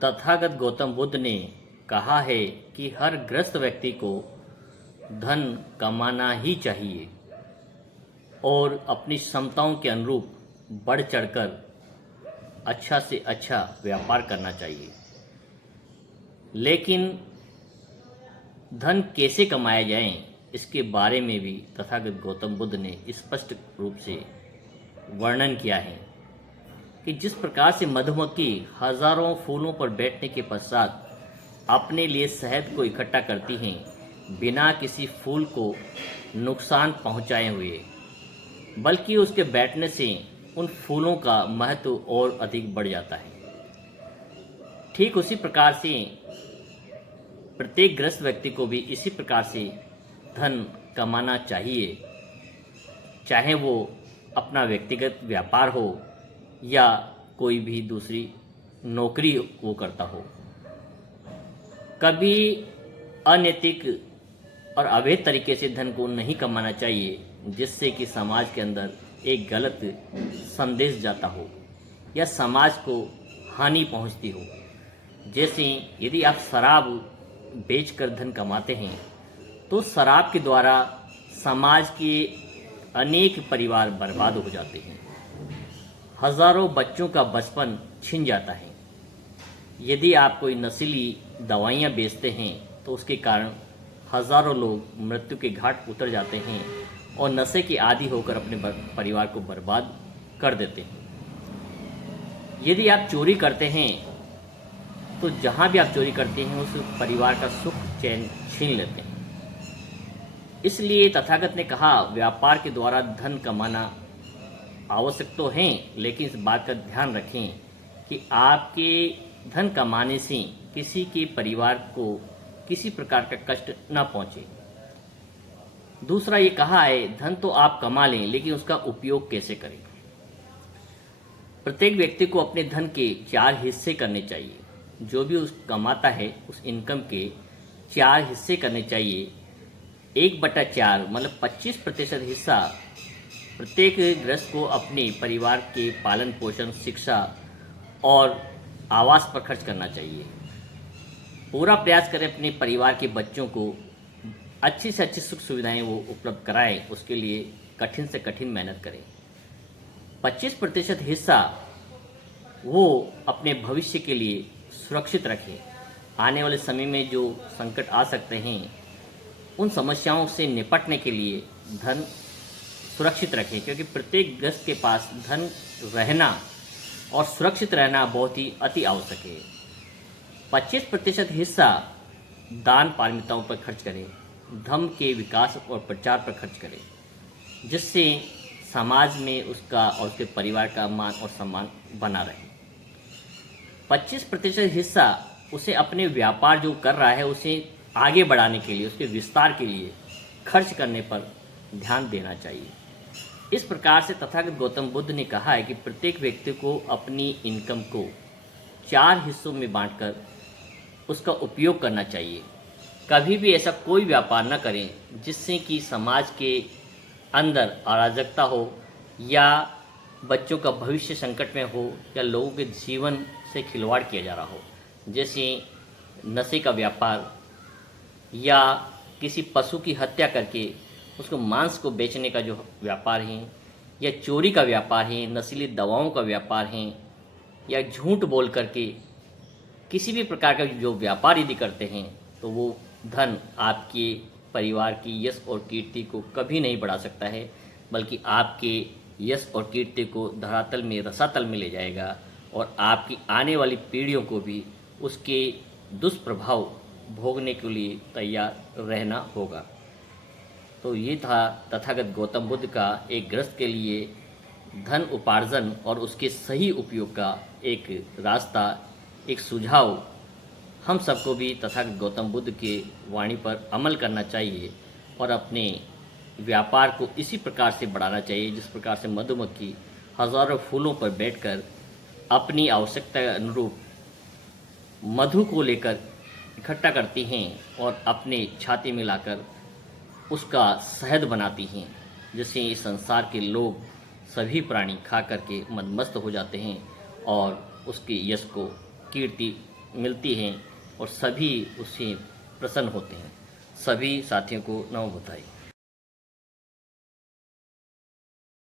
तथागत गौतम बुद्ध ने कहा है कि हर ग्रस्त व्यक्ति को धन कमाना ही चाहिए और अपनी क्षमताओं के अनुरूप बढ़ चढ़कर अच्छा से अच्छा व्यापार करना चाहिए। लेकिन धन कैसे कमाया जाए, इसके बारे में भी तथागत गौतम बुद्ध ने स्पष्ट रूप से वर्णन किया है कि जिस प्रकार से मधुमक्खी हजारों फूलों पर बैठने के पश्चात अपने लिए शहद को इकट्ठा करती हैं बिना किसी फूल को नुकसान पहुंचाए हुए, बल्कि उसके बैठने से उन फूलों का महत्व और अधिक बढ़ जाता है। ठीक उसी प्रकार से प्रत्येक ग्रस्त व्यक्ति को भी इसी प्रकार से धन कमाना चाहिए, चाहे वो अपना व्यक्तिगत व्यापार हो या कोई भी दूसरी नौकरी वो करता हो। कभी अनैतिक और अवैध तरीके से धन को नहीं कमाना चाहिए जिससे कि समाज के अंदर एक गलत संदेश जाता हो या समाज को हानि पहुंचती हो। जैसे यदि आप शराब बेचकर धन कमाते हैं तो शराब के द्वारा समाज के अनेक परिवार बर्बाद हो जाते हैं, हजारों बच्चों का बचपन छिन जाता है। यदि आप कोई नशीली दवाइयाँ बेचते हैं तो उसके कारण हजारों लोग मृत्यु के घाट उतर जाते हैं और नशे के आदी होकर अपने परिवार को बर्बाद कर देते हैं। यदि आप चोरी करते हैं तो जहाँ भी आप चोरी करते हैं उस परिवार का सुख चैन छीन लेते हैं। इसलिए तथागत ने कहा, व्यापार के द्वारा धन कमाना आवश्यक तो है, लेकिन इस बात का ध्यान रखें कि आपके धन कमाने से किसी के परिवार को किसी प्रकार का कष्ट न पहुंचे। दूसरा ये कहा है, धन तो आप कमा लें लेकिन उसका उपयोग कैसे करें। प्रत्येक व्यक्ति को अपने धन के 4 हिस्से करने चाहिए। जो भी उस कमाता है उस इनकम के 4 हिस्से करने चाहिए। 1/4 मतलब 25% हिस्सा प्रत्येक गृहस्थ को अपने परिवार के पालन पोषण, शिक्षा और आवास पर खर्च करना चाहिए। पूरा प्रयास करें अपने परिवार के बच्चों को अच्छी से अच्छी सुख सुविधाएं वो उपलब्ध कराएं, उसके लिए कठिन से कठिन मेहनत करें। 25% हिस्सा वो अपने भविष्य के लिए सुरक्षित रखें। आने वाले समय में जो संकट आ सकते हैं उन समस्याओं से निपटने के लिए धन सुरक्षित रखें, क्योंकि प्रत्येक गृहस्थ के पास धन रहना और सुरक्षित रहना बहुत ही अति आवश्यक है। 25% हिस्सा दान पारमिताओं पर खर्च करें, धर्म के विकास और प्रचार पर खर्च करें, जिससे समाज में उसका और उसके परिवार का मान और सम्मान बना रहे। 25% हिस्सा उसे अपने व्यापार जो कर रहा है उसे आगे बढ़ाने के लिए, उसके विस्तार के लिए खर्च करने पर ध्यान देना चाहिए। इस प्रकार से तथागत गौतम बुद्ध ने कहा है कि प्रत्येक व्यक्ति को अपनी इनकम को 4 हिस्सों में बांटकर उसका उपयोग करना चाहिए। कभी भी ऐसा कोई व्यापार न करें जिससे कि समाज के अंदर अराजकता हो या बच्चों का भविष्य संकट में हो या लोगों के जीवन से खिलवाड़ किया जा रहा हो। जैसे नशे का व्यापार या किसी पशु की हत्या करके उसको मांस को बेचने का जो व्यापार है, या चोरी का व्यापार है, नशीली दवाओं का व्यापार है, या झूठ बोल करके किसी भी प्रकार का जो व्यापार यदि करते हैं तो वो धन आपके परिवार की यश और कीर्ति को कभी नहीं बढ़ा सकता है, बल्कि आपके यश और कीर्ति को धरातल में, रसातल में ले जाएगा और आपकी आने वाली पीढ़ियों को भी उसके दुष्प्रभाव भोगने के लिए तैयार रहना होगा। तो ये था तथागत गौतम बुद्ध का एक गृहस्थ के लिए धन उपार्जन और उसके सही उपयोग का एक रास्ता, एक सुझाव। हम सबको भी तथागत गौतम बुद्ध के वाणी पर अमल करना चाहिए और अपने व्यापार को इसी प्रकार से बढ़ाना चाहिए जिस प्रकार से मधुमक्खी हजारों फूलों पर बैठकर अपनी आवश्यकता के अनुरूप मधु को लेकर इकट्ठा करती हैं और अपने छाती में लाकर उसका शहद बनाती हैं, जिससे इस संसार के लोग सभी प्राणी खा करके मदमस्त हो जाते हैं और उसके यश को, कीर्ति मिलती हैं और सभी उससे प्रसन्न होते हैं। सभी साथियों को नमो बुद्धाय।